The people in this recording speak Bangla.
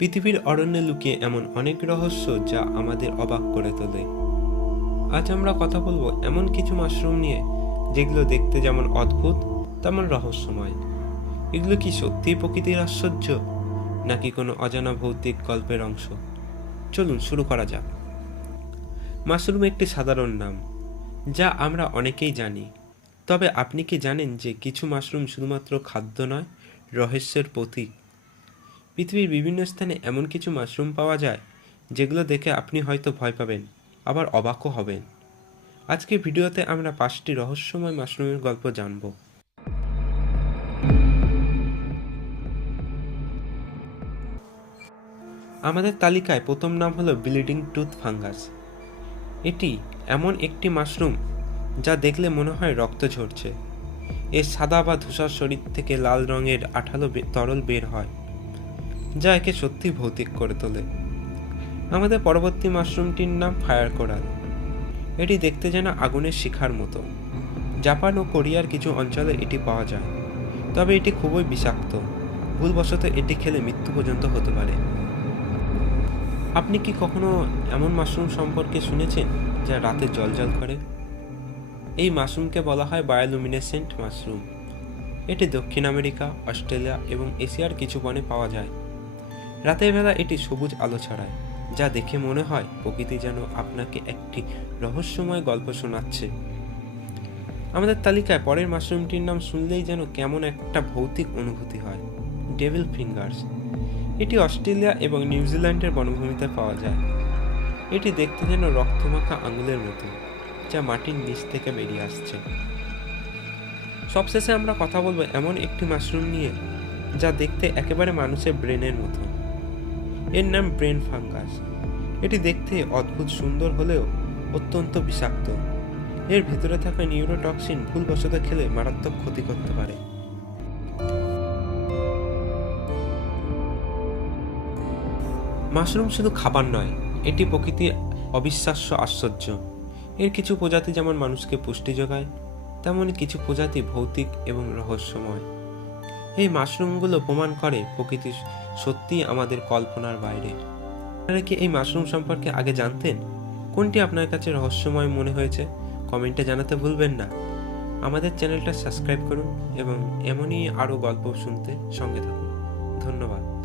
পৃথিবীর অরণ্যে লুকিয়ে এমন অনেক রহস্য যা আমাদের অবাক করে তোলে। আজ আমরা কথা বলব এমন কিছু মাশরুম নিয়ে, যেগুলো দেখতে যেমন অদ্ভুত, তেমন রহস্যময়। এগুলো কি সত্যিই প্রকৃতির আশ্চর্য, নাকি কোনো অজানা ভৌতিক গল্পের অংশ? চলুন শুরু করা যাক। মাশরুম একটি সাধারণ নাম, যা আমরা অনেকেই জানি। তবে আপনি কি জানেন যে কিছু মাশরুম শুধুমাত্র খাদ্য নয়, রহস্যের প্রতীক? পৃথিবীর বিভিন্ন স্থানে এমন কিছু মাশরুম পাওয়া যায়, যেগুলো দেখে আপনি হয়তো ভয় পাবেন, আবার অবাকও হবেন। আজকে ভিডিওতে আমরা পাঁচটি রহস্যময় মাশরুমের গল্প জানব। আমাদের তালিকায় প্রথম নাম হলো ব্লিডিং টুথ ফাঙ্গাস। এটি এমন একটি মাশরুম যা দেখলে মনে হয় রক্ত ঝরছে। এর সাদা বা ধূসর শরীর থেকে লাল রঙের আঠালো তরল বের হয়। যা একে সত্যি ভৌতিক করে তোলে। আমাদের পরবর্তী মাশরুমটির নাম ফায়ার কোরাল। এটি দেখতে যেন আগুনের শিখার মতো। জাপান ও কোরিয়ার কিছু অঞ্চলে এটি পাওয়া যায়, তবে এটি খুবই বিষাক্ত। ভুলবশত এটি খেলে মৃত্যু পর্যন্ত হতে পারে। আপনি কি কখনো এমন মাশরুম সম্পর্কে শুনেছেন যা রাতে জলজল করে? এই মাশরুমকে বলা হয় বায়োলুমিনেসেন্ট মাশরুম। এটি দক্ষিণ আমেরিকা, অস্ট্রেলিয়া এবং এশিয়ার কিছু বনে পাওয়া যায়। রাতের বেলা এটি সবুজ আলো ছড়ায়, যা দেখে মনে হয় প্রকৃতি যেন আপনাকে একটি রহস্যময় গল্প শোনাচ্ছে। আমাদের তালিকায় পরের মাশরুমটির নাম শুনলেই যেন কেমন একটা ভৌতিক অনুভূতি হয়। ডেভিল ফিঙ্গার্স এটি অস্ট্রেলিয়া এবং নিউজিল্যান্ডের বনভূমিতে পাওয়া যায়। এটি দেখতে যেন রক্তমাখা আঙুলের মতো, যা মাটির নিচ থেকে বেরিয়ে আসছে। সবশেষে আমরা কথা বলব এমন একটি মাশরুম নিয়ে, যা দেখতে একেবারে মানুষের ব্রেনের মতো। এর নাম ব্রেন ফাঙ্গাস। এটি দেখতে অদ্ভুত সুন্দর হলেও অত্যন্ত বিষাক্ত। এর ভেতরে থাকা নিউরোটক্সিন ভুলবশত খেলে মারাত্মক ক্ষতি করতে পারে। মাশরুম শুধু খাবার নয়, এটি প্রকৃতির অবিশ্বাস্য আশ্চর্য। এর কিছু প্রজাতি যেমন মানুষকে পুষ্টি যোগায় তেমনই কিছু প্রজাতি ভৌতিক এবং রহস্যময়। এই মাশরুমগুলো প্রমাণ করে প্রকৃতি সত্যি আমাদের কল্পনার বাইরে। আপনারা কি এই মাশরুম সম্পর্কে আগে জানতেন? কোনটি আপনার কাছে রহস্যময় মনে হয়েছে? কমেন্টে জানাতে ভুলবেন না। আমাদের চ্যানেলটা সাবস্ক্রাইব করুন এবং এমনই আরও গল্প শুনতে সঙ্গে থাকুন। ধন্যবাদ।